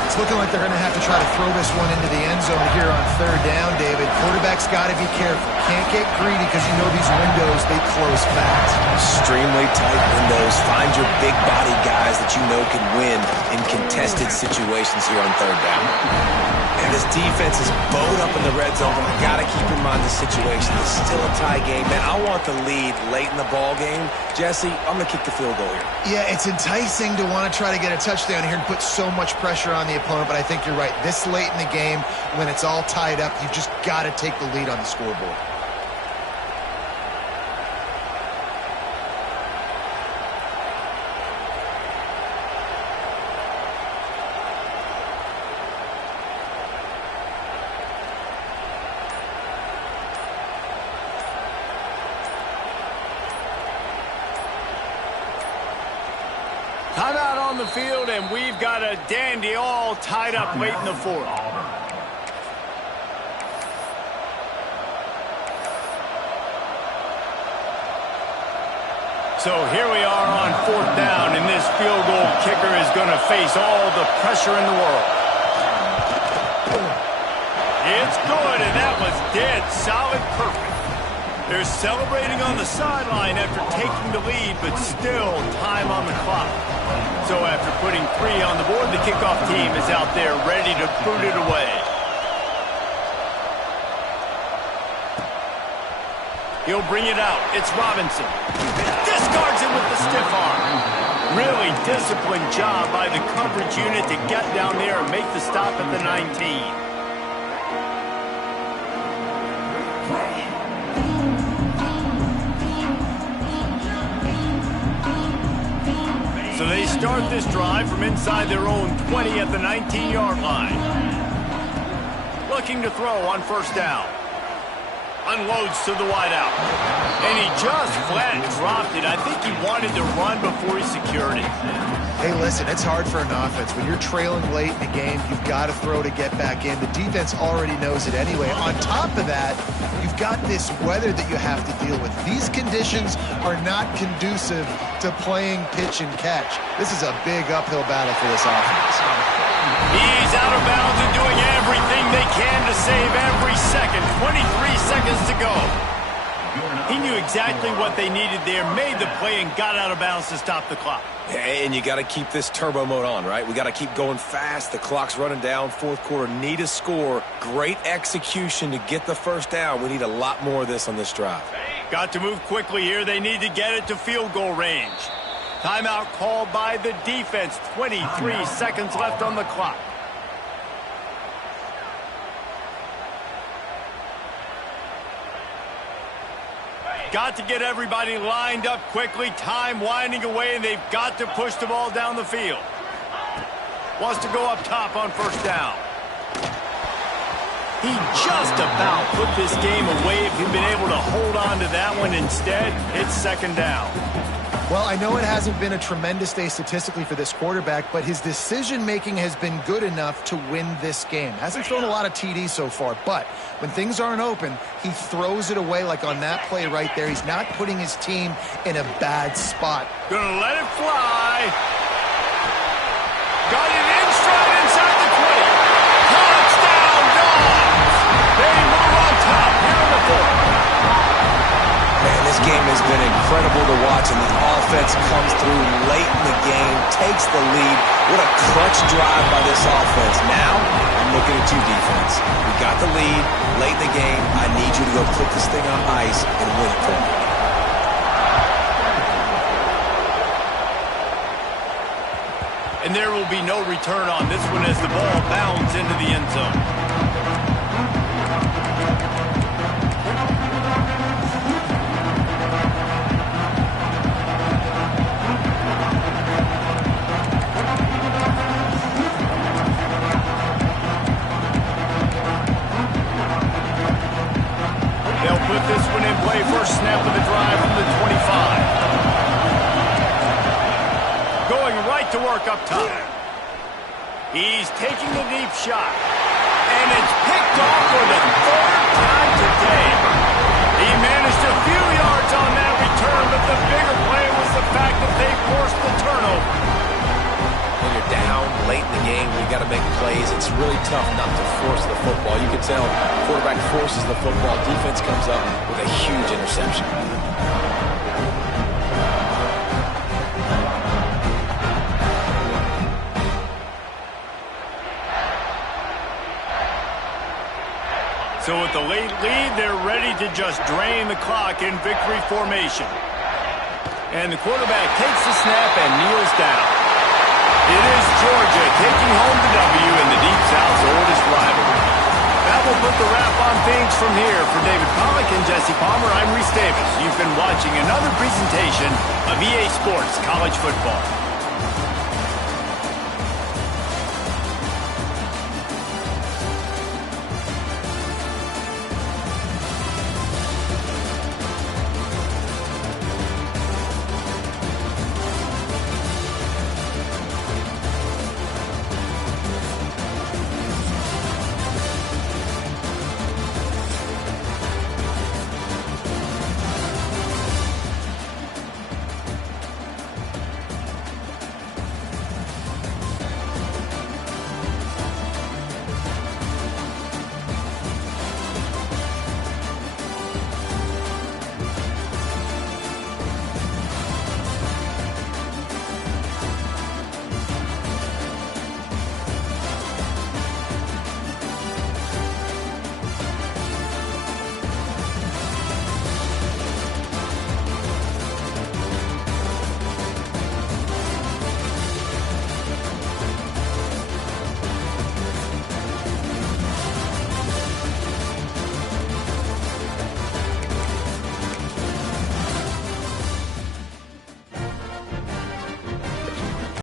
It's looking like they're going to have to try to throw this one into the end zone here on third down, David, quarterback's got to be careful. Can't get greedy because you know these windows, they close fast. Extremely tight windows. Find your big body guys that you know can win in contested situations here on third down. And this defense is bowed up in the red zone, but I got to keep in mind the situation. It's still a tie game, man. I want the lead late in the ball game. Jesse, I'm going to kick the field goal here. Yeah, it's enticing to want to try to get a touchdown here and put so much pressure on the opponent, but I think you're right. This late in the game, when it's all tied up, you've just got to take the lead on the scoreboard. Timeout on the field, and we've got a dandy all tied up late in the fourth. So here we are on fourth down, and this field goal kicker is going to face all the pressure in the world. It's good, and that was dead solid perfect. They're celebrating on the sideline after taking the lead, but still time on the clock. So after putting 3 on the board, the kickoff team is out there ready to boot it away. He'll bring it out. It's Robinson. Discards it with the stiff arm. Really disciplined job by the coverage unit to get down there and make the stop at the 19. So they start this drive from inside their own 20 at the 19-yard line. Looking to throw on first down. Unloads to the wideout. And he just flat dropped it. I think he wanted to run before he secured it. Hey, listen, it's hard for an offense. When you're trailing late in the game, you've got to throw to get back in. The defense already knows it anyway. On top of that, you've got this weather that you have to deal with. These conditions are not conducive to playing pitch and catch. This is a big uphill battle for this offense. He's out of bounds and doing everything they can to save every second. 23 seconds to go. He knew exactly what they needed there, made the play, and got out of bounds to stop the clock. And you got to keep this turbo mode on, right? We got to keep going fast. The clock's running down. Fourth quarter, need a score. Great execution to get the first down. We need a lot more of this on this drive. Got to move quickly here. They need to get it to field goal range. Timeout called by the defense. 23 seconds left on the clock. Got to get everybody lined up quickly. Time winding away, and they've got to push the ball down the field. Wants to go up top on first down. He just about put this game away if he'd been able to hold on to that one. Instead, it's second down. Well, I know it hasn't been a tremendous day statistically for this quarterback, but his decision-making has been good enough to win this game. Hasn't thrown a lot of TDs so far, but when things aren't open, he throws it away like on that play right there. He's not putting his team in a bad spot. Gonna let it fly. Got it in stride inside the 20. Touchdown, Dogs! They move on top here in the fourth. Man, this game has been incredible to watch, and the offense comes through late in the game, takes the lead. What a clutch drive by this offense. Now, I'm looking at you, defense. We got the lead late in the game. I need you to go put this thing on ice and win it for me. And there will be no return on this one as the ball bounds into the end zone. They'll put this one in play. First snap of the drive from the 25. Going right to work up top. He's taking the deep shot. And it's picked off for the third time today. He managed a few yards on that return, but the bigger play was the fact that they forced the turnover. When you're down late in the game where you got to make plays. It's really tough not to force the football. You can tell quarterback forces the football. Defense comes up with a huge interception. So with the late lead, they're ready to just drain the clock in victory formation. And the quarterback takes the snap and kneels down. It is Georgia taking home the W in the Deep South's oldest rivalry. That will put the wrap on things from here. For David Pollack and Jesse Palmer, I'm Reese Davis. You've been watching another presentation of EA Sports College Football.